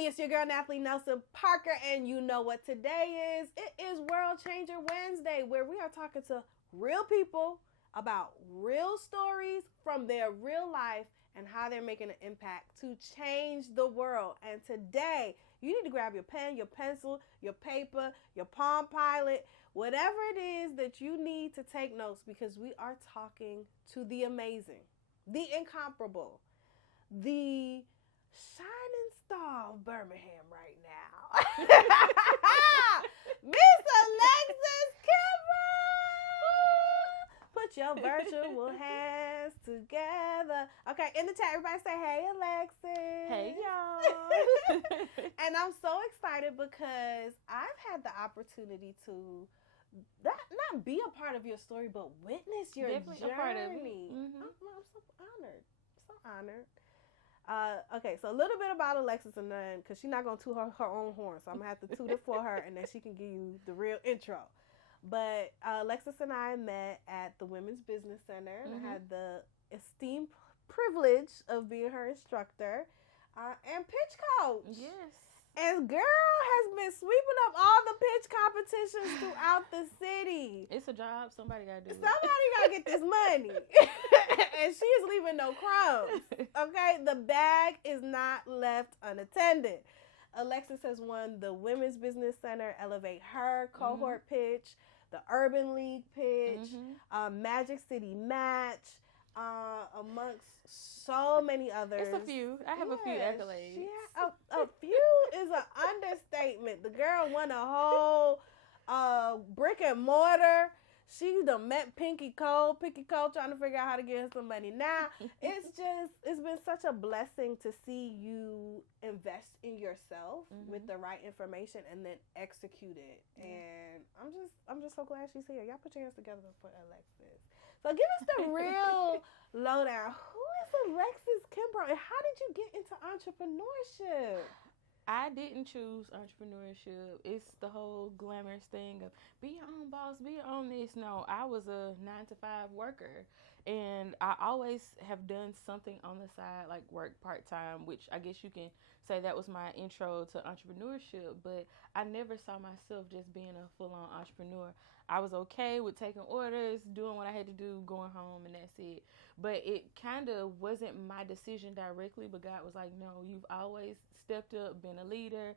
family, it's your girl Nathalie Nelson Parker, and you know what today is. It is World Changer Wednesday, where we are talking to real people about real stories from their real life and how they're making an impact to change the world. And today, you need to grab your pen, your pencil, your paper, your Palm Pilot, whatever it is that you need to take notes, because we are talking to the amazing, the incomparable, the shining star of Birmingham right now. Miss Alexis Kimbrough! Put your virtual hands together. Okay, in the chat, everybody say, hey, Alexis. Hey, y'all. And I'm so excited because I've had the opportunity to not be a part of your story, but witness your Definitely journey. a part of it. Mm-hmm. I'm so honored. So honored. Okay, so a little bit about Alexis, and then, because she's not going to toot her own horn, so I'm going to have to toot it for her, and then she can give you the real intro. But Alexis and I met at the Women's Business Center, and I had the esteemed privilege of being her instructor and pitch coach. Yes. And girl has been sweeping up all the pitch competitions throughout the city. It's a job. Somebody got to do it. Somebody got to get this money. And she is leaving no crumbs. Okay? The bag is not left unattended. Alexis has won the Women's Business Center Elevate Her cohort pitch, the Urban League pitch, Magic City Match, amongst so many others. It's a few. I have a few accolades. A few is an understatement. The girl won a whole brick and mortar. She done met Pinky Cole trying to figure out how to get her some money. Now, it's been such a blessing to see you invest in yourself with the right information and then execute it. And I'm just so glad she's here. Y'all put your hands together for Alexis. So give us the real lowdown. Who is Alexis Kimbrough, and how did you get into entrepreneurship? I didn't choose entrepreneurship. It's the whole glamorous thing of be your own boss, be your own this. No, I was a 9-to-5 worker, and I always have done something on the side, like work part-time, which I guess you can say that was my intro to entrepreneurship, but I never saw myself just being a full-on entrepreneur. I was okay with taking orders, doing what I had to do, going home, and that's it. But it kind of wasn't my decision directly, but God was like, no, you've always stepped up, been a leader,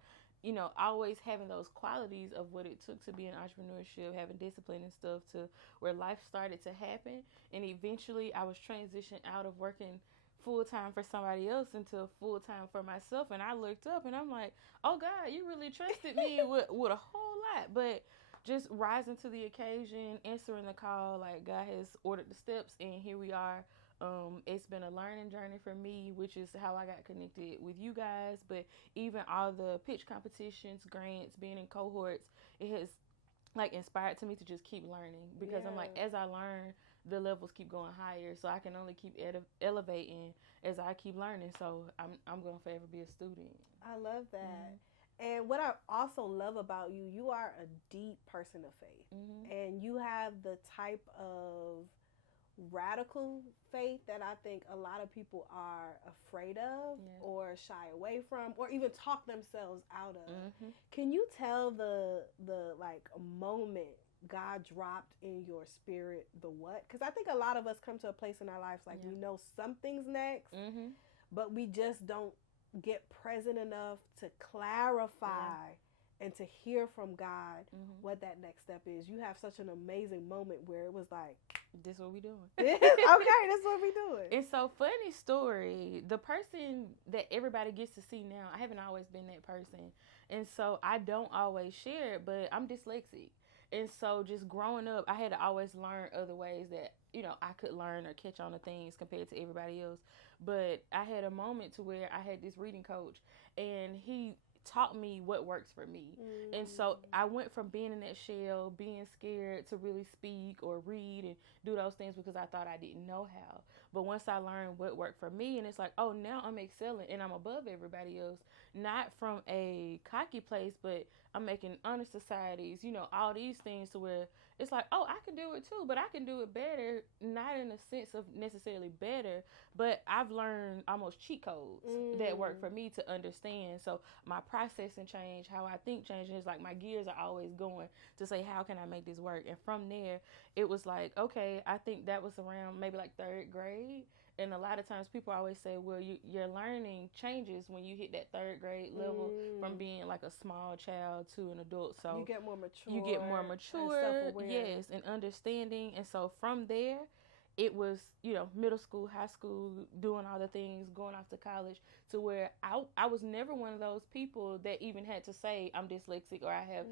always having those qualities of what it took to be in entrepreneurship, having discipline and stuff, to where life started to happen. And eventually I was transitioned out of working full-time for somebody else into full-time for myself. And I looked up and I'm like, oh God, you really trusted me with a whole lot. But just rising to the occasion, answering the call, like God has ordered the steps, and here we are. It's been a learning journey for me, which is how I got connected with you guys. But even all the pitch competitions, grants, being in cohorts, it has inspired to me to just keep learning, because I'm like, as I learn, the levels keep going higher, so I can only keep elevating as I keep learning. So I'm going to forever be a student. I love that. And what I also love about you, you are a deep person of faith. And you have the type of radical faith that I think a lot of people are afraid of or shy away from, or even talk themselves out of. Can you tell the moment God dropped in your spirit the what? Because I think a lot of us come to a place in our lives we know something's next, but we just don't get present enough to clarify and to hear from God what that next step is. You have such an amazing moment where it was like, this what we doing. Okay, this what we doing. It's so funny story. The person that everybody gets to see now, I haven't always been that person. And so I don't always share it, but I'm dyslexic. And so just growing up, I had to always learn other ways that, I could learn or catch on to things compared to everybody else. But I had a moment to where I had this reading coach, and he taught me what works for me. And so I went from being in that shell, being scared, to really speak or read and do those things because I thought I didn't know how. But once I learned what worked for me, and it's like, oh, now I'm excelling and I'm above everybody else, not from a cocky place, but I'm making honor societies, all these things to where it's like, oh, I can do it too, but I can do it better, not in a sense of necessarily better, but I've learned almost cheat codes that work for me to understand. So my processing changed, how I think changed. It's like my gears are always going to say, how can I make this work? And from there, it was like, okay, I think that was around maybe like third grade. And a lot of times people always say, well, your learning changes when you hit that third grade level from being like a small child to an adult. So you get more mature. You get more mature, and self-aware. yes, and understanding. And so from there, it was, middle school, high school, doing all the things, going off to college, to where I was never one of those people that even had to say I'm dyslexic or I have,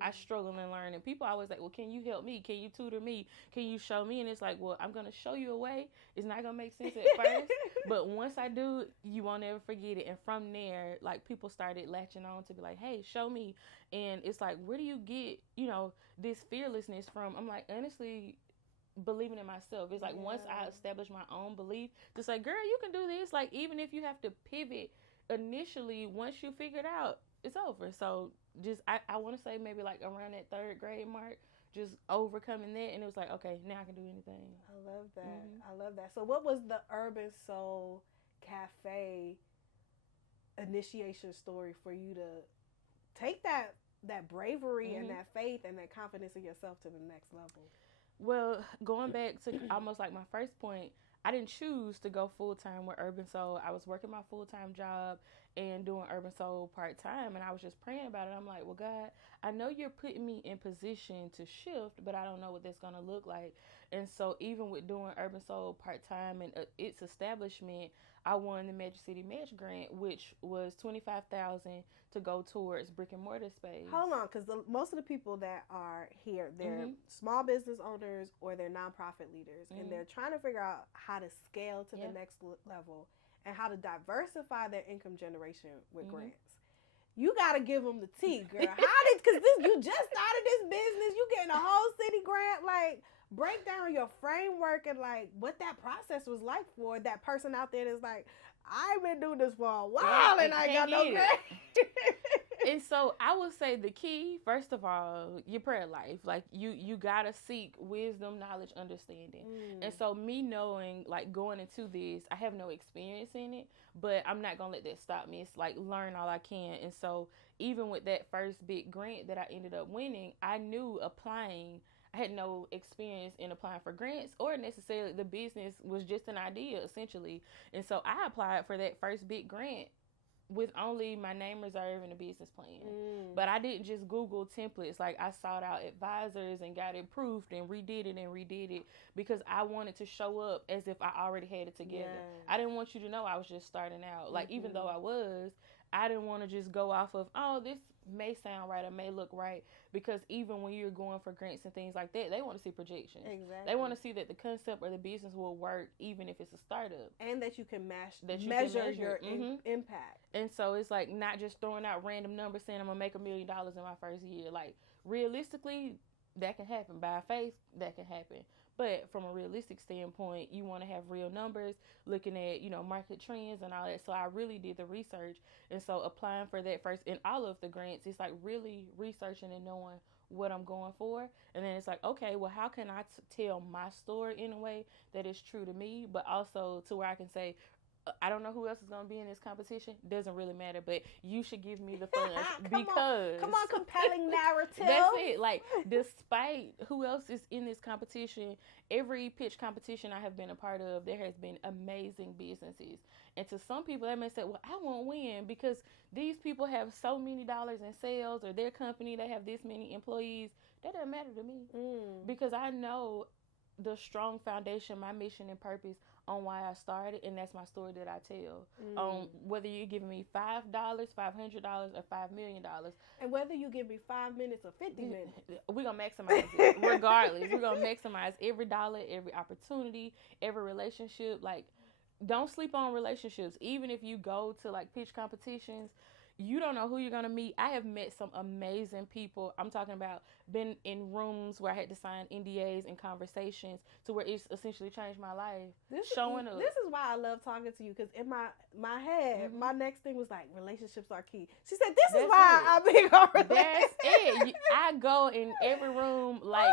I struggle in learning. People always like, well, can you help me? Can you tutor me? Can you show me? And it's like, well, I'm going to show you a way. It's not going to make sense at first, but once I do, you won't ever forget it. And from there, like, people started latching on to be like, hey, show me. And it's like, where do you get, this fearlessness from? I'm like, honestly, believing in myself. It's like once I establish my own belief, to say, girl, you can do this. Like, even if you have to pivot initially, once you figure it out, it's over. So just I want to say maybe like around that third grade mark, just overcoming that, and it was like, okay, now I can do anything. I love that. I love that. So what was the Herban Soul Cafe initiation story for you to take that bravery and that faith and that confidence in yourself to the next level? Well, going back to almost like my first point, I didn't choose to go full-time with Herban Soul. I was working my full-time job and doing Herban Soul part-time, and I was just praying about it. I'm like, well, God, I know you're putting me in position to shift, but I don't know what that's going to look like. And so even with doing Herban Soul part-time and its establishment, I won the Magic City Match Grant, which was $25,000 to go towards brick and mortar space. Hold on, because most of the people that are here, they're small business owners or they're nonprofit leaders, and they're trying to figure out how to scale to the next level and how to diversify their income generation with grants. You got to give them the tea, girl. Because you just started this business, you getting a whole city grant, like, break down your framework and like what that process was like for that person out there that's like, I've been doing this for a while and I ain't got no grant. And so I would say the key, first of all, your prayer life. Like you gotta seek wisdom, knowledge, understanding. And so me knowing, like, going into this, I have no experience in it, but I'm not gonna let that stop me. It's like learn all I can. And so even with that first big grant that I ended up winning, I knew applying, I had no experience in applying for grants or necessarily the business was just an idea essentially. And so I applied for that first big grant with only my name reserved and a business plan. But I didn't just Google templates. Like, I sought out advisors and got it proofed and redid it because I wanted to show up as if I already had it together. I didn't want you to know I was just starting out. Like, even though I didn't want to just go off of, oh, this may sound right or may look right, because even when you're going for grants and things like that, they want to see projections. Exactly. They want to see that the concept or the business will work even if it's a startup. And that you can measure your impact. And so it's like not just throwing out random numbers saying I'm going to make $1 million in my first year. Like, realistically, that can happen. By faith, that can happen. But from a realistic standpoint, you want to have real numbers, looking at, market trends and all that. So I really did the research. And so applying for that first, in all of the grants, it's like really researching and knowing what I'm going for. And then it's like, okay, well, how can I tell my story in a way that is true to me, but also to where I can say, I don't know who else is going to be in this competition. Doesn't really matter, but you should give me the funds because... Come on, compelling narrative. That's it. Like, despite who else is in this competition, every pitch competition I have been a part of, there has been amazing businesses. And to some people, they may say, well, I won't win because these people have so many dollars in sales, or their company, they have this many employees. That doesn't matter to me because I know the strong foundation, my mission and purpose on why I started, and that's my story that I tell. Whether you're giving me $5, $500, or $5 million. And whether you give me 5 minutes or 50 minutes. We're going to maximize it regardless. We're going to maximize every dollar, every opportunity, every relationship. Like, don't sleep on relationships. Even if you go to, like, pitch competitions, You don't know who you're going to meet. I have met some amazing people. I'm talking about been in rooms where I had to sign NDAs and conversations to where it's essentially changed my life. This is why I love talking to you, because in my head, my next thing was like, relationships are key. She said, this is why I'm big on relationships. That's it. I go in every room, like,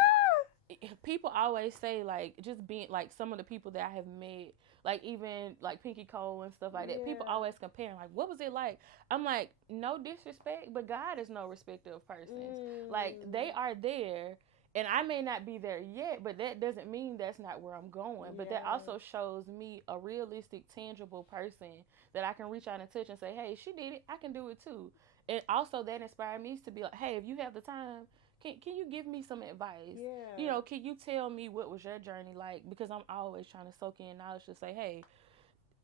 people always say, like, just being, like, some of the people that I have met, like, even, like, Pinky Cole and stuff like that. People always compare, like, what was it like? I'm like, no disrespect, but God is no respecter of persons. Like, they are there, and I may not be there yet, but that doesn't mean that's not where I'm going. But that also shows me a realistic, tangible person that I can reach out and touch and say, hey, she did it, I can do it too. And also that inspired me to be like, hey, if you have the time, can you give me some advice? Yeah. You know, can you tell me what was your journey like? Because I'm always trying to soak in knowledge to say, hey,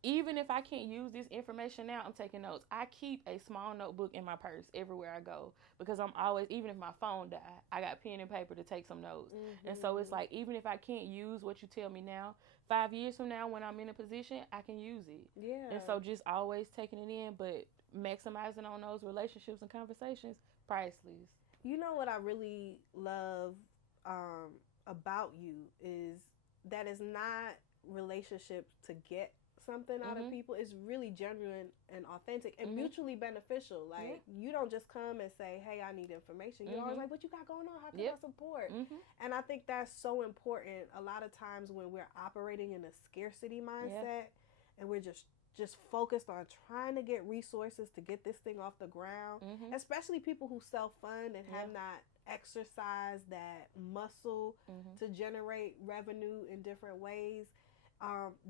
even if I can't use this information now, I'm taking notes. I keep a small notebook in my purse everywhere I go, because I'm always, even if my phone died, I got pen and paper to take some notes. And so it's like, even if I can't use what you tell me now, 5 years from now when I'm in a position, I can use it. Yeah. And so just always taking it in, but maximizing on those relationships and conversations, priceless. You know what I really love about you is that it's not relationships to get something out of people. It's really genuine and authentic and mutually beneficial. Like, you don't just come and say, hey, I need information. You're always like, what you got going on? How can I support? And I think that's so important. A lot of times when we're operating in a scarcity mindset and we're just focused on trying to get resources to get this thing off the ground, especially people who self-fund and have not exercised that muscle to generate revenue in different ways.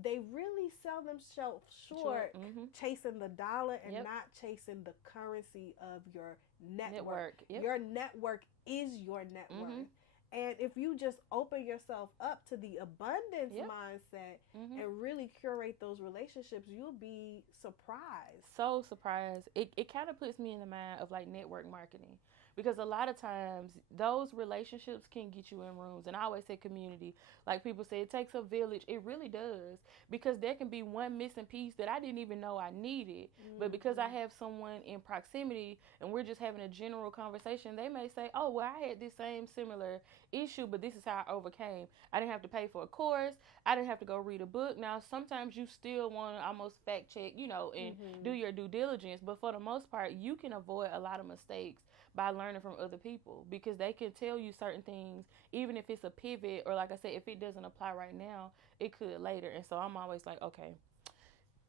They really sell themselves short chasing the dollar and not chasing the currency of your network. Your network is your net worth. And if you just open yourself up to the abundance mindset and really curate those relationships, you'll be surprised. So surprised. It kind of puts me in the mind of like network marketing. Because a lot of times those relationships can get you in rooms. And I always say community. Like people say, it takes a village. It really does. Because there can be one missing piece that I didn't even know I needed. But because I have someone in proximity and we're just having a general conversation, they may say, oh, well, I had this same similar issue, but this is how I overcame. I didn't have to pay for a course. I didn't have to go read a book. Now, sometimes you still want to almost fact check, you know, and do your due diligence. But for the most part, you can avoid a lot of mistakes by learning from other people, because they can tell you certain things, even if it's a pivot, or like I said, if it doesn't apply right now, it could later. And so I'm always like, okay,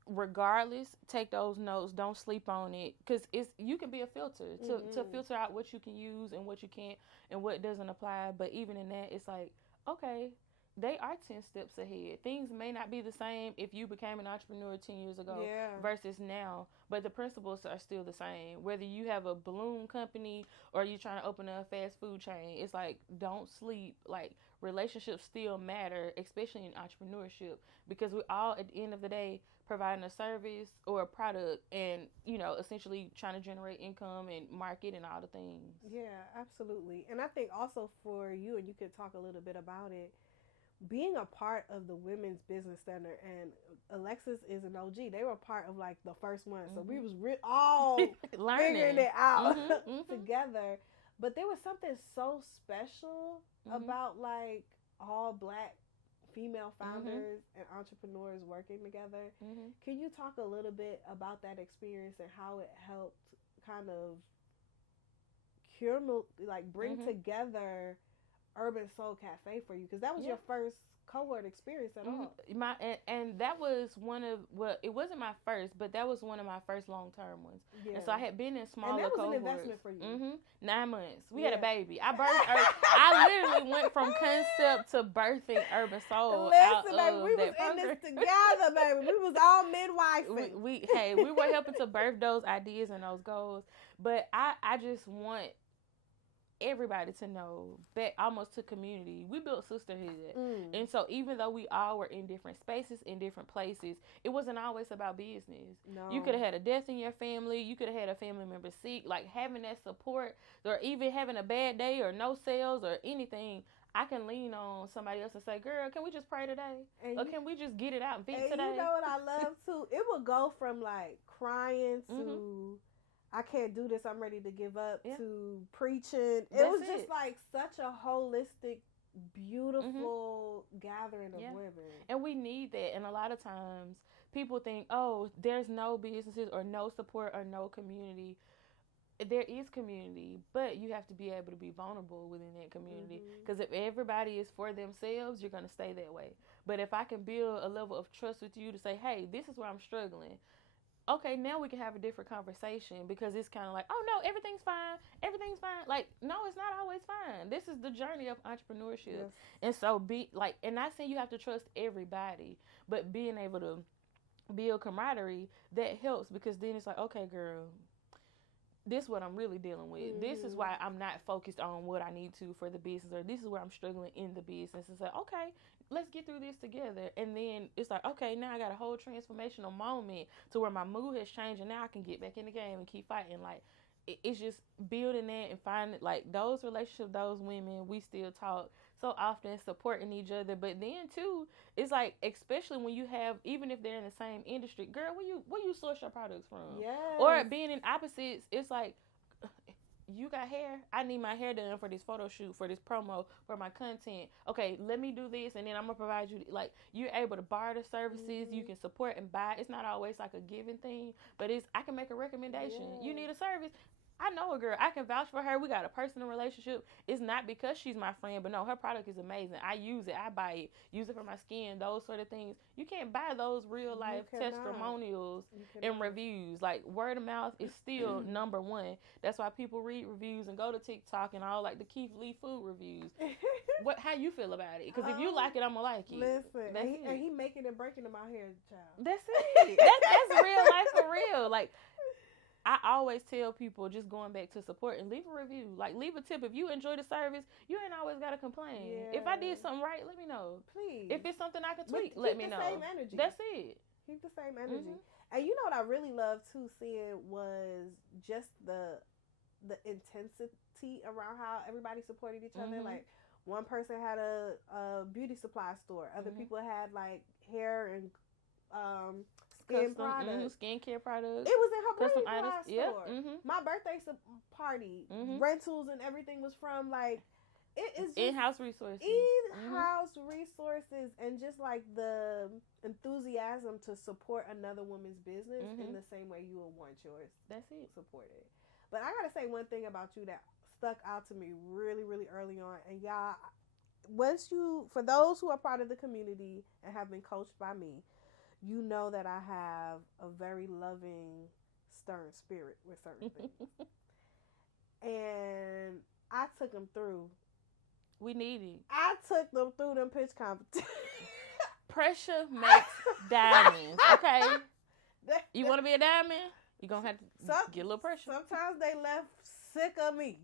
regardless, take those notes, don't sleep on it, because you can be a filter to filter out what you can use and what you can't and what doesn't apply. But even in that, it's like, okay, they are 10 steps ahead. Things may not be the same if you became an entrepreneur 10 years ago versus now, but the principles are still the same. Whether you have a balloon company or you're trying to open a fast food chain, it's like, don't sleep. Like, relationships still matter, especially in entrepreneurship, because we all, at the end of the day, providing a service or a product and, you know, essentially trying to generate income and market and all the things. Yeah, absolutely. And I think also for you, and you could talk a little bit about it, being a part of the Women's Business Center, and Alexis is an OG. They were part of like the first one. So we was all figuring it out together. But there was something so special about like all Black female founders and entrepreneurs working together. Can you talk a little bit about that experience and how it helped kind of bring together Herban Soul Cafe for you? Because that was your first cohort experience at all. And that was one of, well, it wasn't my first, but that was one of my first long-term ones. And so I had been in smaller cohorts. And that was an investment for you. 9 months. We had a baby. I literally went from concept to birthing Herban Soul. Listen, baby, we was in this together, baby. We was all midwifing. We were helping to birth those ideas and those goals. But I just want everybody to know that almost to community, we built sisterhood. And so even though we all were in different spaces, in different places, it wasn't always about business. No. You could have had a death in your family. You could have had a family member sick. Like, having that support, or even having a bad day or no sales or anything, I can lean on somebody else and say, girl, can we just pray today? Or can we just get it out and vent today? You know what I love too? It would go from like crying to I can't do this, I'm ready to give up, Yeah. to preaching. It That's was just it. like such a holistic, beautiful gathering of Yeah. women. And we need that. And a lot of times people think, oh, there's no businesses or no support or no community. There is community, but you have to be able to be vulnerable within that community. Because if everybody is for themselves, you're going to stay that way. But if I can build a level of trust with you to say, hey, this is where I'm struggling. Okay, now we can have a different conversation, because it's kind of like, oh no, everything's fine. Everything's fine. Like, no, it's not always fine. This is the journey of entrepreneurship. Yes. And so and not saying you have to trust everybody, but being able to build camaraderie, that helps, because then it's like, okay, girl, this is what I'm really dealing with. This is why I'm not focused on what I need to for the business, or this is where I'm struggling in the business. It's like, okay, let's get through this together. And then it's like, okay, now I got a whole transformational moment to where my mood has changed, and now I can get back in the game and keep fighting. Like, it's just building that and finding, like, those relationships, those women, we still talk so often, supporting each other. But then too, it's like, especially when you have, even if they're in the same industry, girl, where you source your products from? Yes. Or being in opposites, it's like, you got hair, I need my hair done for this photo shoot, for this promo, for my content. Okay, let me do this, and then I'm gonna provide you. Like, you're able to barter services. You can support and buy. It's not always like a giving thing, but I can make a recommendation. You need a service, I know a girl, I can vouch for her. We got a personal relationship. It's not because she's my friend, but no, her product is amazing. I use it, I buy it, use it for my skin, those sort of things. You can't buy those real life testimonials and reviews. Like, word of mouth is still number one. That's why people read reviews and go to TikTok and all, like the Keith Lee food reviews. How you feel about it? Because if you like it, I'm gonna like it. Listen, and he making and breaking them out here, child. That's it. That's real life for real. Like, I always tell people, just going back to support, and leave a review. Like, leave a tip. If you enjoy the service, you ain't always got to complain. Yeah. If I did something right, let me know. Please. If it's something I can tweak, let me know. Keep the same energy. That's it. Keep the same energy. And you know what I really loved too, seeing was just the intensity around how everybody supported each other. Like, one person had a beauty supply store. Other people had like hair and skin products. Skincare products. It was in her beauty supply store. Yep. My birthday party, rentals and everything was from, like, it is just in-house resources. In-house resources, and just like the enthusiasm to support another woman's business in the same way you would want yours. That's it. Supported. But I gotta say one thing about you that stuck out to me really, really early on, and y'all, for those who are part of the community and have been coached by me, you know that I have a very loving, stern spirit with certain things. And I took them through. We need it. I took them through them pitch competitions. Pressure makes diamonds, okay? You want to be a diamond? You're going to have to get a little pressure. Sometimes they left sick of me.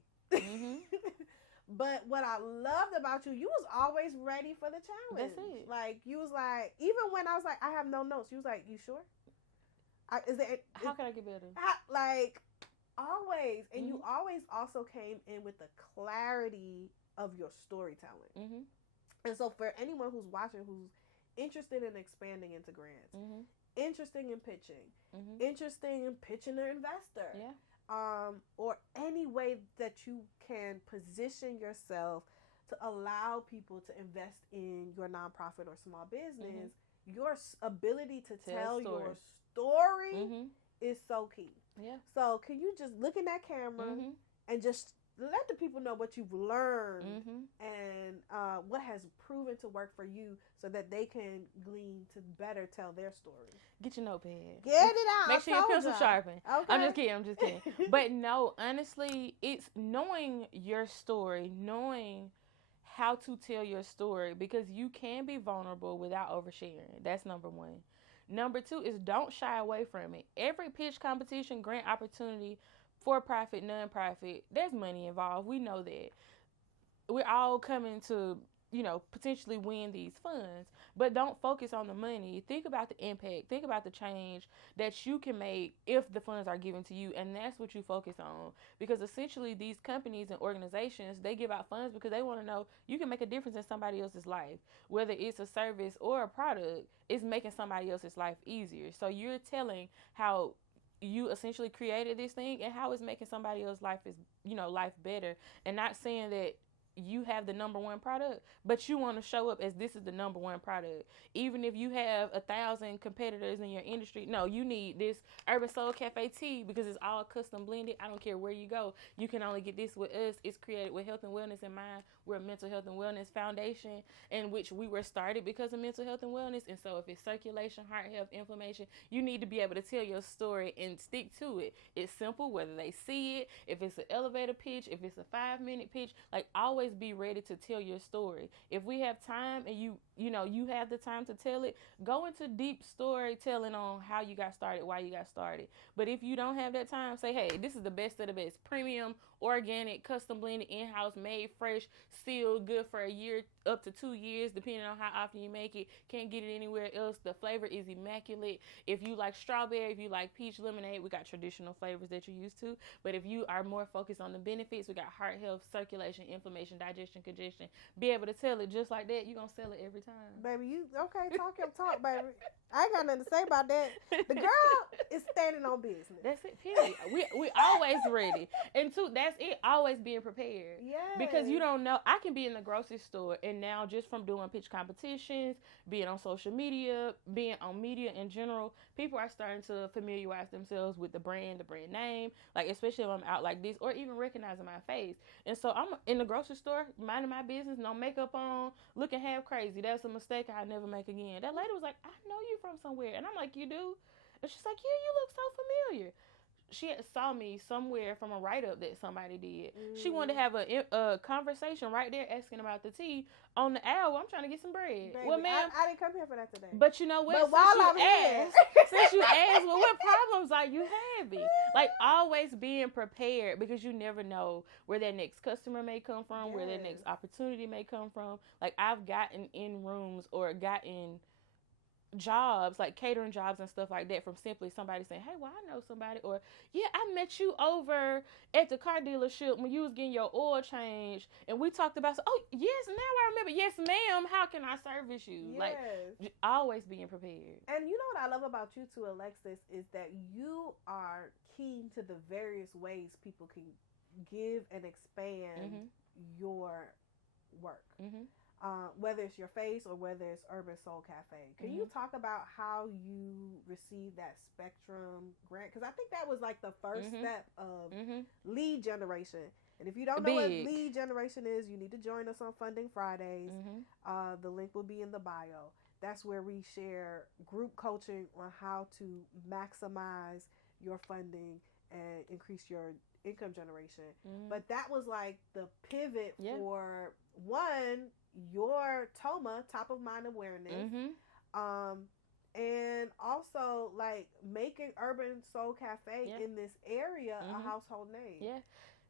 But what I loved about you was always ready for the challenge. That's it. Like, you was like, even when I was like, I have no notes, you was like, you sure? How can I get better? Like, always. And you always also came in with the clarity of your storytelling. And so for anyone who's watching, who's interested in expanding into grants, interested in pitching, interested in pitching an investor, or any way that you can position yourself to allow people to invest in your nonprofit or small business, your ability to tell your story is so key. Yeah. So can you just look in that camera and just let the people know what you've learned and what has proven to work for you, so that they can glean to better tell their story. Get your notepad. Get it out. Make sure your pencil sharpened. Okay. I'm just kidding. But no, honestly, it's knowing your story, knowing how to tell your story, because you can be vulnerable without oversharing. That's number one. Number two is don't shy away from it. Every pitch competition, grant opportunity, for-profit, non-profit, there's money involved. We know that. We're all coming to, potentially win these funds, but don't focus on the money. Think about the impact. Think about the change that you can make if the funds are given to you, and that's what you focus on. Because essentially these companies and organizations, they give out funds because they want to know you can make a difference in somebody else's life. Whether it's a service or a product, it's making somebody else's life easier. So you're telling how you essentially created this thing and how it's making somebody else's life is, life better. And not saying that you have the number one product, but you want to show up as this is the number one product. Even if you have 1,000 competitors in your industry, no, you need this Herban Soul Cafe tea because it's all custom blended. I don't care where you go. You can only get this with us. It's created with health and wellness in mind. We're a mental health and wellness foundation in which we were started because of mental health and wellness. And so if it's circulation, heart health, inflammation, you need to be able to tell your story and stick to it. It's simple, whether they see it, if it's an elevator pitch, if it's a 5-minute pitch, like always be ready to tell your story. If we have time and you have the time to tell it, go into deep storytelling on how you got started, why you got started. But if you don't have that time, say, hey, this is the best of the best. Premium, organic, custom blended, in-house, made fresh, sealed, good for a year, up to 2 years, depending on how often you make it. Can't get it anywhere else. The flavor is immaculate. If you like strawberry, if you like peach lemonade, we got traditional flavors that you're used to. But if you are more focused on the benefits, we got heart health, circulation, inflammation, digestion, congestion. Be able to tell it just like that, you're going to sell it every time. Baby, you okay, talk, baby. I ain't got nothing to say about that. The girl is standing on business. That's it, period. We always ready. And two, that's it, always being prepared. Yeah. Because you don't know, I can be in the grocery store and now just from doing pitch competitions, being on social media, being on media in general, people are starting to familiarize themselves with the brand name, like especially if I'm out like this or even recognizing my face. And so I'm in the grocery store, minding my business, no makeup on, looking half crazy. That's a mistake I never make again. That lady was like, I know you from somewhere. And I'm like, you do? And she's like, yeah, you look so familiar. She had saw me somewhere from a write-up that somebody did. She wanted to have a conversation right there asking about the tea on the hour. I'm trying to get some bread. Baby, well, ma'am, I didn't come here for that today. But you know what? But while I'm here, since you asked, well, what problems are you having? Like, always being prepared because you never know where that next customer may come from, where that next opportunity may come from. Like, I've gotten in rooms or gotten jobs, like catering jobs and stuff like that, from simply somebody saying, hey, well, I know somebody, or yeah, I met you over at the car dealership when you was getting your oil changed and we talked about, oh yes, now I remember, yes ma'am, how can I service you? Yes. Like, always being prepared. And you know what I love about you too, Alexis, is that you are keen to the various ways people can give and expand your work. Whether it's your face or whether it's Herban Soul Cafe. Can you talk about how you received that Spectrum grant? Because I think that was like the first step of lead generation. And if you don't know what lead generation is, you need to join us on Funding Fridays. The link will be in the bio. That's where we share group coaching on how to maximize your funding and increase your income generation. But that was like the pivot for one, your TOMA, top of mind awareness, and also like making Herban Soul Cafe in this area a household name. Yeah.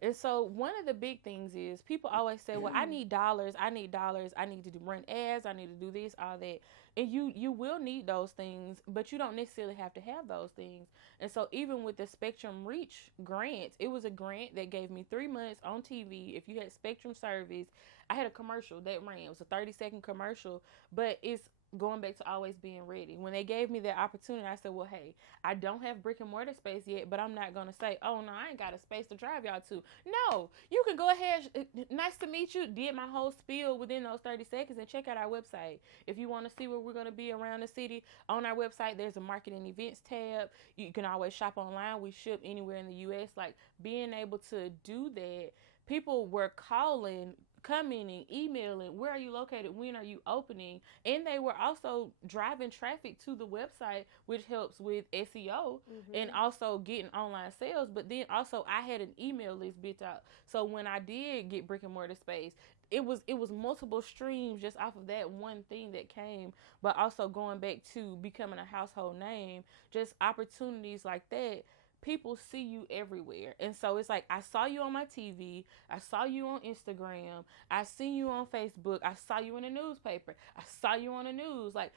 And so one of the big things is people always say, well, I need dollars. I need to run ads. I need to do this, all that. And you will need those things, but you don't necessarily have to have those things. And so even with the Spectrum Reach grant, it was a grant that gave me 3 months on TV. If you had Spectrum service, I had a commercial that ran. It was a 30-second commercial, but it's going back to always being ready. When they gave me that opportunity, I said, well, hey, I don't have brick and mortar space yet, but I'm not going to say, oh, no, I ain't got a space to drive y'all to. No, you can go ahead. Nice to meet you. Did my whole spiel within those 30 seconds and check out our website. If you want to see where we're going to be around the city, on our website, there's a marketing events tab. You can always shop online. We ship anywhere in the U.S. Like, being able to do that, people were calling, commenting, emailing, where are you located, when are you opening, and they were also driving traffic to the website, which helps with SEO and also getting online sales. But then also I had an email list built out, so when I did get brick and mortar space, it was multiple streams just off of that one thing that came. But also going back to becoming a household name, just opportunities like that. People see you everywhere. And so it's like, I saw you on my TV. I saw you on Instagram. I seen you on Facebook. I saw you in the newspaper. I saw you on the news. Like,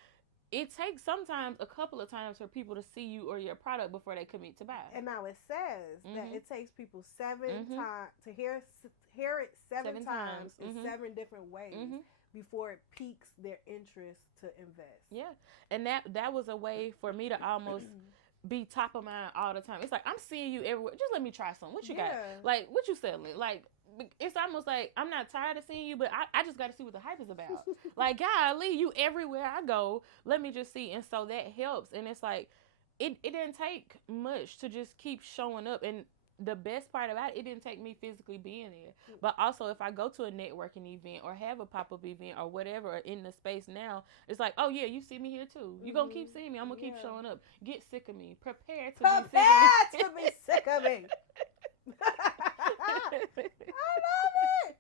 it takes sometimes a couple of times for people to see you or your product before they commit to buy. And now it says that it takes people 7 times to hear it seven times in 7 different ways before it piques their interest to invest. Yeah. And that was a way for me to almost be top of mind all the time. It's like, I'm seeing you everywhere. Just let me try something. What you got? Yeah. Like, what you selling? Like, it's almost like I'm not tired of seeing you, but I just got to see what the hype is about. Like, golly, you everywhere I go. Let me just see. And so that helps. And it's like, it didn't take much to just keep showing up. And the best part about it didn't take me physically being there. But also, if I go to a networking event or have a pop-up event or whatever in the space now, it's like, oh, yeah, you see me here too. You're going to keep seeing me. I'm going to keep showing up. Get sick of me. Prepare to be sick of me. I love it.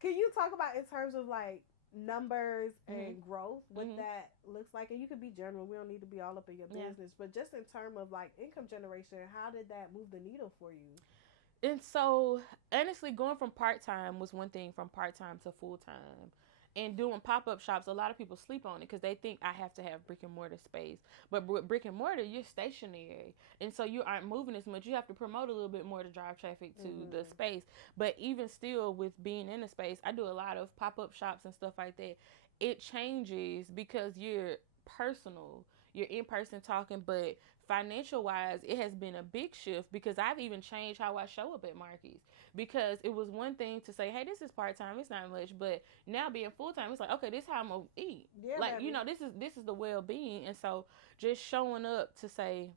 Can you talk about in terms of like numbers and growth, what that looks like? And you can be general. We don't need to be all up in your business, but just in terms of like income generation, how did that move the needle for you? And so, honestly, going from part-time was one thing, from part-time to full-time. And doing pop-up shops, a lot of people sleep on it because they think I have to have brick and mortar space. But with brick and mortar, you're stationary. And so you aren't moving as much. You have to promote a little bit more to drive traffic to the space. But even still, with being in the space, I do a lot of pop-up shops and stuff like that. It changes because you're personal. You're in person talking, but financial wise, it has been a big shift because I've even changed how I show up at markets. Because it was one thing to say, hey, this is part-time, it's not much, but now being full-time, it's like, okay, this is how I'm gonna eat. Yeah, like, baby. You know, this is the well-being. And so just showing up to say,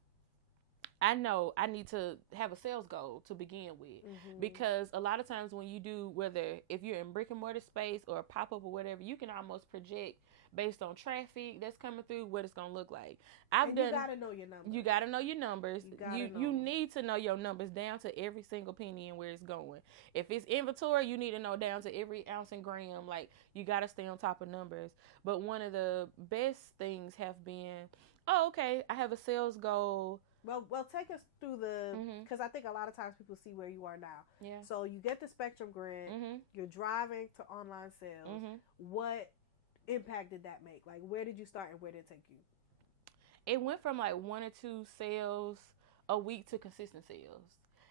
I know I need to have a sales goal to begin with. Because a lot of times when you do, whether if you're in brick and mortar space or a pop-up or whatever, you can almost project based on traffic that's coming through what it's gonna look like. You gotta know your numbers. You gotta know your numbers. You need to know your numbers down to every single penny and where it's going. If it's inventory, you need to know down to every ounce and gram. Like, you gotta stay on top of numbers. But one of the best things have been, oh, okay, I have a sales goal. Well, take us through the, because I think a lot of times people see where you are now. Yeah. So you get the Spectrum grant, you're driving to online sales. What impact did that make? Like, where did you start and where did it take you? It went from like 1 or 2 sales a week to consistent sales.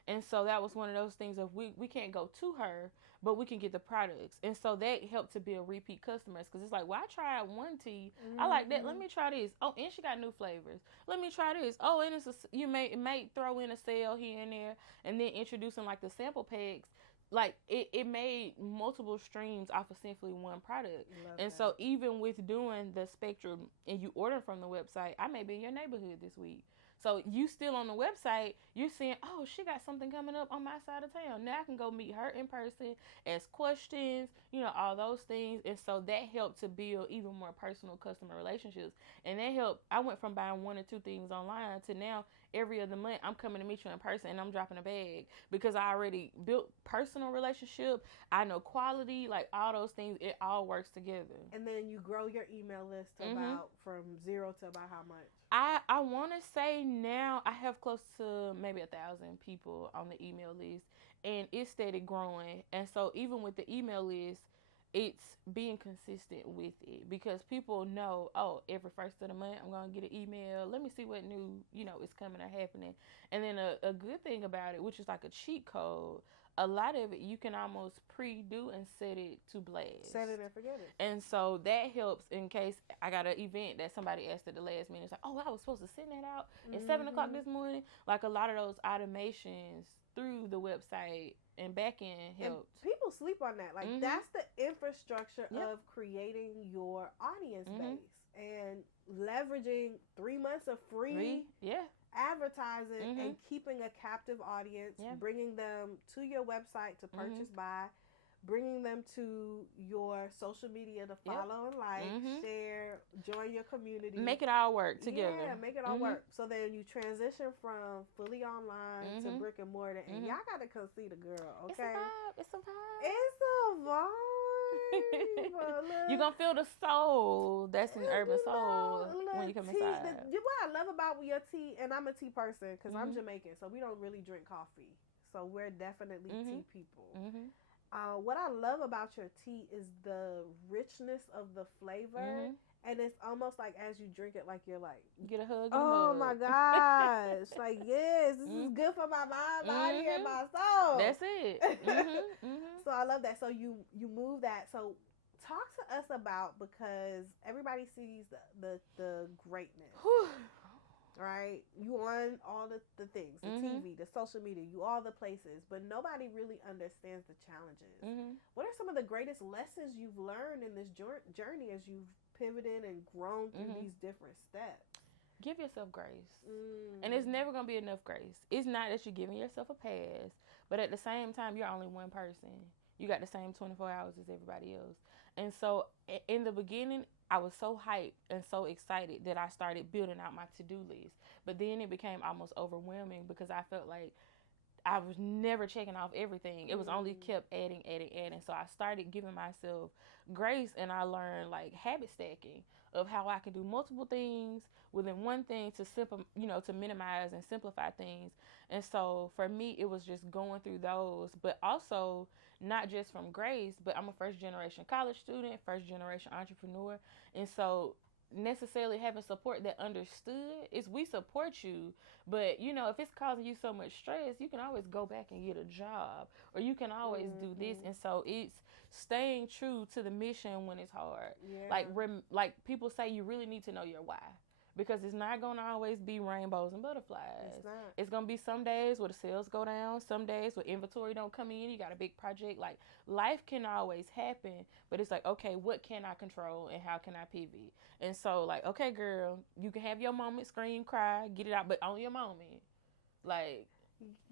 And so that was one of those things of we can't go to her, but we can get the products. And so that helped to build repeat customers because it's like, well, I tried one tea. I like that. Let me try this. Oh, and she got new flavors. Let me try this. Oh, and you may throw in a sale here and there and then introducing like the sample packs. Like, it made multiple streams off of simply one product. So even with doing the Spectrum and you order from the website, I may be in your neighborhood this week. So you still on the website, you're seeing, oh, she got something coming up on my side of town. Now I can go meet her in person, ask questions, all those things. And so that helped to build even more personal customer relationships. And that helped. I went from buying 1 or 2 things online to now every other month I'm coming to meet you in person and I'm dropping a bag because I already built personal relationship. I know quality, like all those things. It all works together. And then you grow your email list to about from 0 to about how much? I want to say now I have close to maybe 1,000 people on the email list, and it's steady growing. And so even with the email list, it's being consistent with it because people know, oh, every first of the month I'm going to get an email. Let me see what new, is coming or happening. And then a good thing about it, which is like a cheat code, a lot of it you can almost pre-do and set it to blast. Set it and forget it. And so that helps in case I got an event that somebody asked at the last minute. It's like, oh, I was supposed to send that out at 7 o'clock this morning. Like, a lot of those automations through the website and back end helps. And people sleep on that. Like, that's the infrastructure of creating your audience base and leveraging 3 months of free advertising and keeping a captive audience, bringing them to your website to purchase by, bringing them to your social media to follow and like, share, join your community. Make it all work together. Yeah, make it all work. So then you transition from fully online to brick and mortar, and y'all gotta come see the girl, okay? It's a vibe. It's a vibe. You're gonna feel the soul that's in Herban Soul when you come inside. What I love about your tea, and I'm a tea person because I'm Jamaican, so we don't really drink coffee. So we're definitely tea people. What I love about your tea is the richness of the flavor. And it's almost like as you drink it, like you're like, get a hug. Oh my gosh! Like, yes, this is good for my mind, body, and my soul. That's it. So I love that. So you move that. So talk to us about, because everybody sees the greatness. right? You on all the things, the TV, the social media, you all the places, but nobody really understands the challenges. What are some of the greatest lessons you've learned in this journey as you've pivoted and grown through these different steps? Give yourself grace. And it's never going to be enough grace. It's not that you're giving yourself a pass, but at the same time, you're only one person. You got the same 24 hours as everybody else. And so in the beginning, I was so hyped and so excited that I started building out my to-do list. But then it became almost overwhelming because I felt like I was never checking off everything. It was only kept adding. So I started giving myself grace, and I learned like habit stacking of how I can do multiple things within one thing to minimize and simplify things. And so for me, it was just going through those, but also not just from grace, but I'm a first generation college student, first generation entrepreneur. And so necessarily having support that understood is we support you, but if it's causing you so much stress, you can always go back and get a job, or you can always do this. And so it's staying true to the mission when it's hard. Like people say, you really need to know your why, because it's not going to always be rainbows and butterflies. It's going to be some days where the sales go down, some days where inventory don't come in, you got a big project. Like, life can always happen, but it's like, okay, what can I control and how can I pivot? And so, like, okay, girl, you can have your moment, scream, cry, get it out, but on your moment. Like,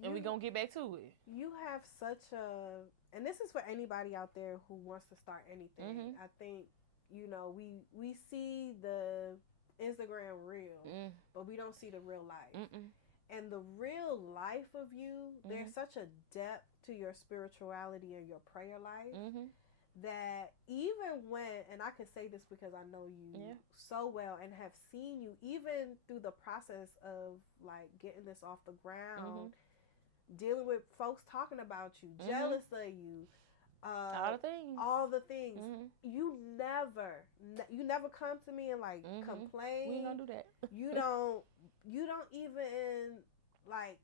and we're going to get back to it. You have such a, and this is for anybody out there who wants to start anything. I think, we see the Instagram reel, but we don't see the real life. And the real life of you, there's such a depth to your spirituality and your prayer life that even when, and I can say this because I know you so well and have seen you even through the process of like getting this off the ground, dealing with folks talking about you, jealous of you, all the things. You never come to me and like complain. We ain't gonna do that. You don't even like,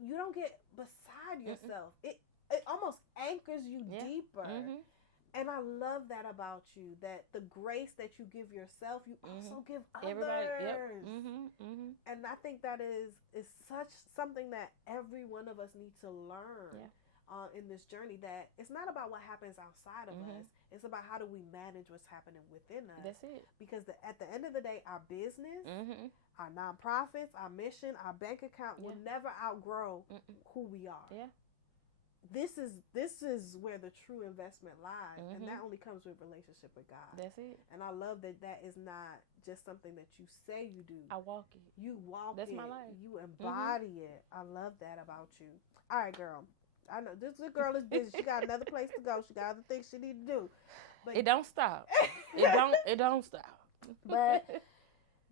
you don't get beside yourself. It almost anchors you deeper. And I love that about you, that the grace that you give yourself, you also give others. Everybody, And I think that is such something that every one of us need to learn in this journey, that it's not about what happens outside of us. It's about how do we manage what's happening within us. That's it. Because at the end of the day, our business, our nonprofits, our mission, our bank account will never outgrow who we are. This is where the true investment lies, and that only comes with relationship with God. That's it. And I love that is not just something that you say you do. I walk it. You walk it. That's my life. You embody it. I love that about you. All right, girl. I know this girl is busy. She got another place to go. She got other things she need to do. But it don't stop. It don't stop. But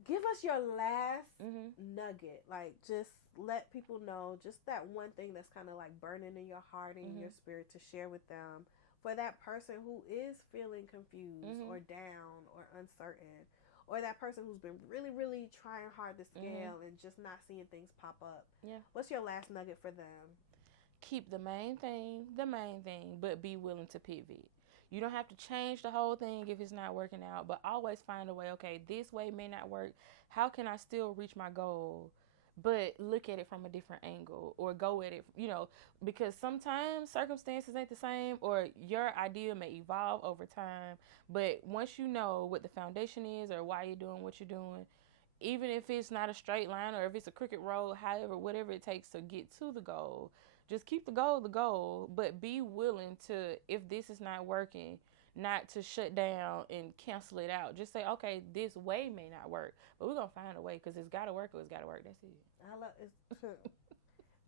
give us your last nugget. Like, just let people know just that one thing that's kind of like burning in your heart and your spirit to share with them, for that person who is feeling confused or down or uncertain, or that person who's been really, really trying hard to scale and just not seeing things pop up. What's your last nugget for them? Keep the main thing, but be willing to pivot. You don't have to change the whole thing if it's not working out, but always find a way. Okay, this way may not work. How can I still reach my goal, but look at it from a different angle, or go at it, because sometimes circumstances ain't the same, or your idea may evolve over time. But once you know what the foundation is or why you're doing what you're doing, even if it's not a straight line or if it's a crooked road, whatever it takes to get to the goal, just keep the goal, but be willing to, if this is not working, not to shut down and cancel it out. Just say, okay, this way may not work, but we're going to find a way, because it's got to work or it's got to work. That's it. I love it.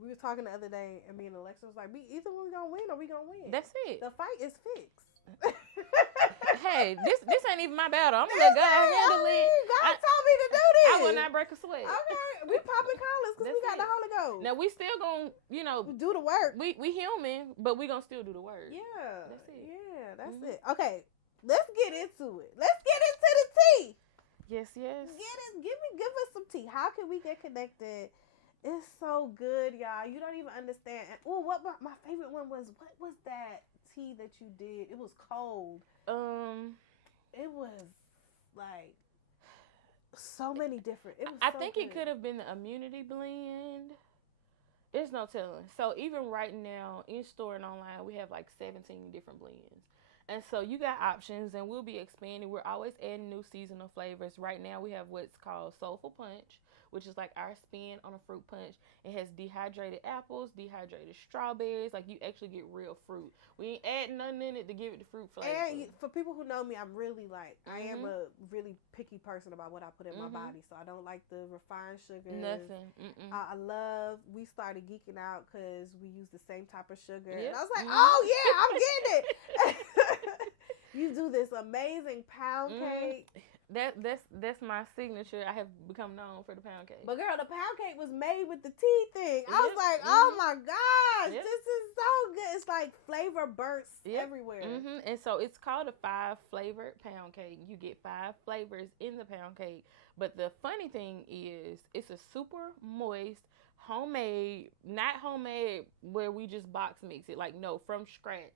We were talking the other day, and me and Alexis was like, either we're going to win or we going to win. That's it. The fight is fixed. Hey, this ain't even my battle. I'm going to let God handle it. God told me to do this. I will not break a sweat. Okay. We popping collars because we got the Holy Ghost. Now, we still going to, do the work. We human, but we going to still do the work. Yeah. That's it. Yeah, that's it. Okay, let's get into it. Let's get into the tea. Yes. Give us some tea. How can we get connected? It's so good, y'all. You don't even understand. Oh, what my favorite one was, what was that tea that you did? It was cold. It was like So many different. It was I so think good. it could have been the immunity blend. There's no telling. So even right now, in store and online, we have like 17 different blends. And so you got options, and we'll be expanding. We're always adding new seasonal flavors. Right now, we have what's called Soulful Punch, which is like our spin on a fruit punch. It has dehydrated apples, dehydrated strawberries. Like, you actually get real fruit. We ain't adding nothing in it to give it the fruit flavor. And for people who know me, I'm really like, I am a really picky person about what I put in my body. So I don't like the refined sugars. Nothing. We started geeking out because we use the same type of sugar. Yep. And I was like, oh yeah, I'm getting it. You do this amazing pound cake. That's my signature. I have become known for the pound cake. But girl, the pound cake was made with the tea thing. I was like, oh my gosh, this is so good. It's like flavor bursts everywhere. And so it's called a 5-flavored pound cake. You get 5 flavors in the pound cake. But the funny thing is, it's a super moist, homemade, not homemade where we just box mix it. Like, no, from scratch.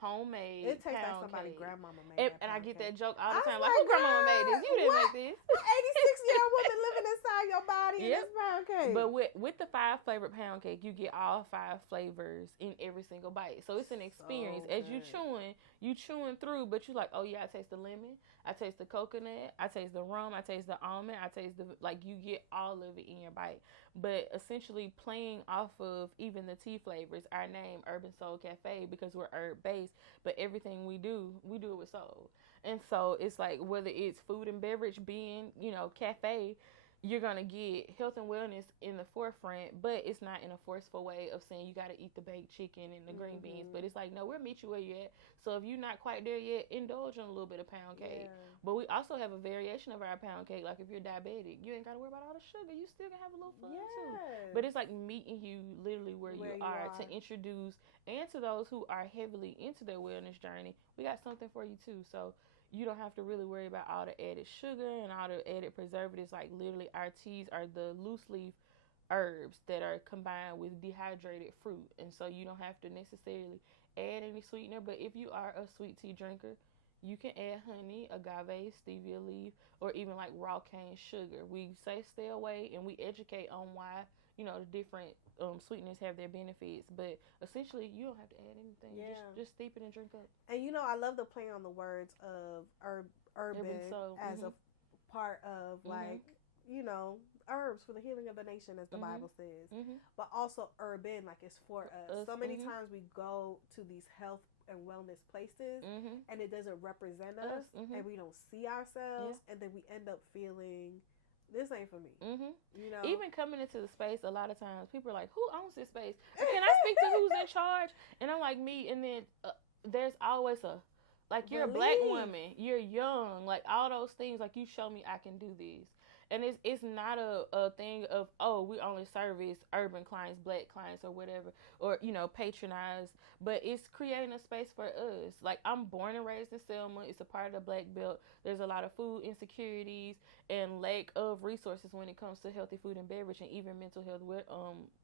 Homemade. It tastes like somebody's grandmama made and I get that joke all I the time. was Like, who grandmama made this? You didn't make this. 86-year-old woman living inside your body in this pound cake. But with the 5-flavored pound cake, you get all 5 flavors in every single bite. So it's an experience. As you chewing through, but you like, oh yeah, I taste the lemon, I taste the coconut, I taste the rum, I taste the almond, I taste the, like, you get all of it in your bite. But essentially playing off of even the tea flavors, our name, Herban Soul Cafe, because we're herb-based, but everything we do it with soul. And so it's like, whether it's food and beverage being, cafe, you're going to get health and wellness in the forefront, but it's not in a forceful way of saying you got to eat the baked chicken and the green beans. But it's like, no, we'll meet you where you're at. So if you're not quite there yet, indulge in a little bit of pound cake. But we also have a variation of our pound cake. Like, if you're diabetic, you ain't got to worry about all the sugar. You still can have a little fun too. But it's like meeting you literally where you are to introduce, and to those who are heavily into their wellness journey, we got something for you too. So you don't have to really worry about all the added sugar and all the added preservatives. Like, literally, our teas are the loose leaf herbs that are combined with dehydrated fruit. And so you don't have to necessarily add any sweetener. But if you are a sweet tea drinker, you can add honey, agave, stevia leaf, or even like raw cane sugar. We say stay away, and we educate on why, the different sweeteners have their benefits. But essentially, you don't have to add anything. Just steep it and drink up. And I love the play on the words of urban as a part of like, herbs for the healing of the nation, as the Bible says. But also urban, like it's for us. So many times we go to these health and wellness places and it doesn't represent us and we don't see ourselves and then we end up feeling, this ain't for me. Even coming into the space, a lot of times people are like, who owns this space? Can I speak to who's in charge? And I'm like, me. And then there's always you're a black woman, you're young, like all those things, like, you show me I can do this. And it's not a thing of, oh, we only service urban clients, black clients, or whatever, or, patronize. But it's creating a space for us. Like, I'm born and raised in Selma. It's a part of the Black Belt. There's a lot of food insecurities and lack of resources when it comes to healthy food and beverage, and even mental health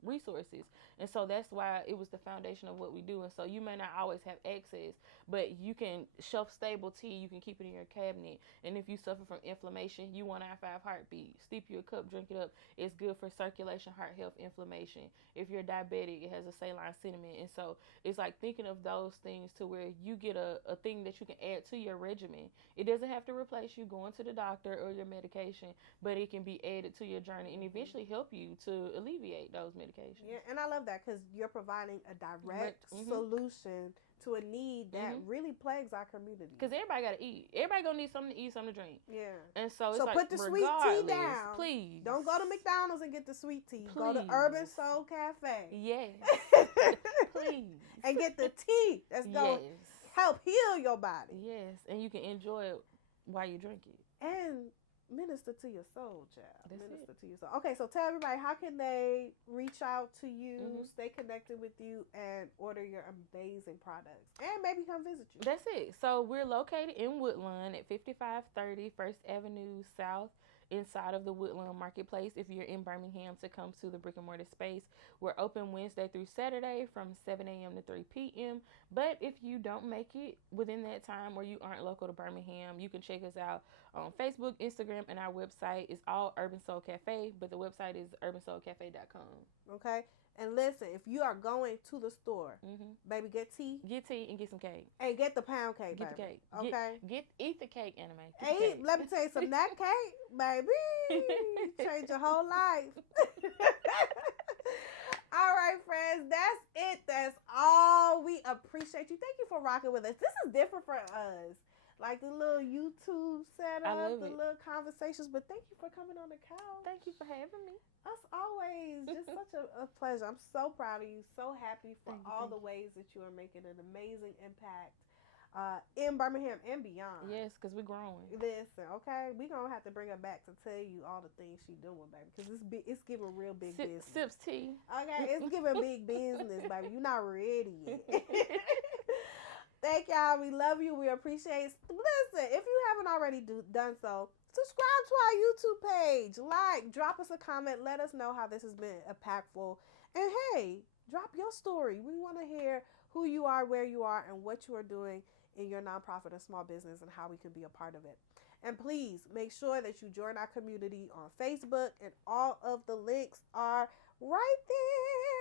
resources. And so that's why it was the foundation of what we do. And so you may not always have access, but you can shelf-stable tea. You can keep it in your cabinet. And if you suffer from inflammation, you want our 5 heartbeat. Steep your cup, drink it up. It's good for circulation, heart health, inflammation. If you're diabetic, it has a saline cinnamon. And so it's like thinking of those things to where you get a thing that you can add to your regimen. It doesn't have to replace you going to the doctor or your medication, but it can be added to your journey and eventually help you to alleviate those medications. Yeah, and I love that because you're providing a direct solution to a need that really plagues our community. Because everybody got to eat. Everybody going to need something to eat, something to drink. Yeah. And so it's put the sweet tea down. Please. Don't go to McDonald's and get the sweet tea. Please. Go to Herban Soul Cafe. Yes. Please. And get the tea that's going to help heal your body. Yes. And you can enjoy it while you drink it. And minister to your soul, child. Minister to your soul. Okay, so tell everybody, how can they reach out to you, stay connected with you, and order your amazing products, and maybe come visit you? That's it. So we're located in Woodlawn at 5530 First Avenue South inside of the Woodlawn Marketplace if you're in Birmingham to come to the brick and mortar space. We're open Wednesday through Saturday from 7 a.m. to 3 p.m. But if you don't make it within that time or you aren't local to Birmingham, you can check us out on Facebook, Instagram, and our website is all Herban Soul Cafe, but the website is herbansoulcafe.com. Okay? And listen, if you are going to the store, baby, get tea. Get tea and get some cake. Hey, get the pound cake, Get baby. the cake. Okay? Eat the cake, Anime. Hey, let me tell you something. That cake, baby, change your whole life. All right, friends, that's it. That's all. We appreciate you. Thank you for rocking with us. This is different for us. Like the little YouTube setup, the little conversations. But thank you for coming on the couch. Thank you for having me. Us always. Just such a pleasure. I'm so proud of you. So happy for all the ways that you are making an amazing impact in Birmingham and beyond. Yes, because we're growing. Listen, okay? We're going to have to bring her back to tell you all the things she's doing, baby. Because it's giving real big business. Sips tea. Okay? It's giving big business, baby. You're not ready yet. Thank y'all. We love you. We appreciate it. Listen, if you haven't already done so, subscribe to our YouTube page. Like, drop us a comment. Let us know how this has been impactful. And hey, drop your story. We want to hear who you are, where you are, and what you are doing in your nonprofit or small business and how we can be a part of it. And please make sure that you join our community on Facebook, and all of the links are right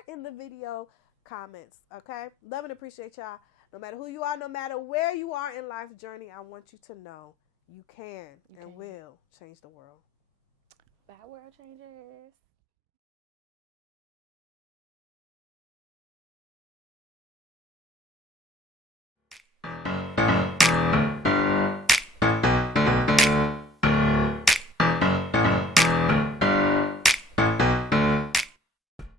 there in the video comments. Okay? Love and appreciate y'all. No matter who you are, no matter where you are in life's journey, I want you to know you can and will change the world. Bye, world changers.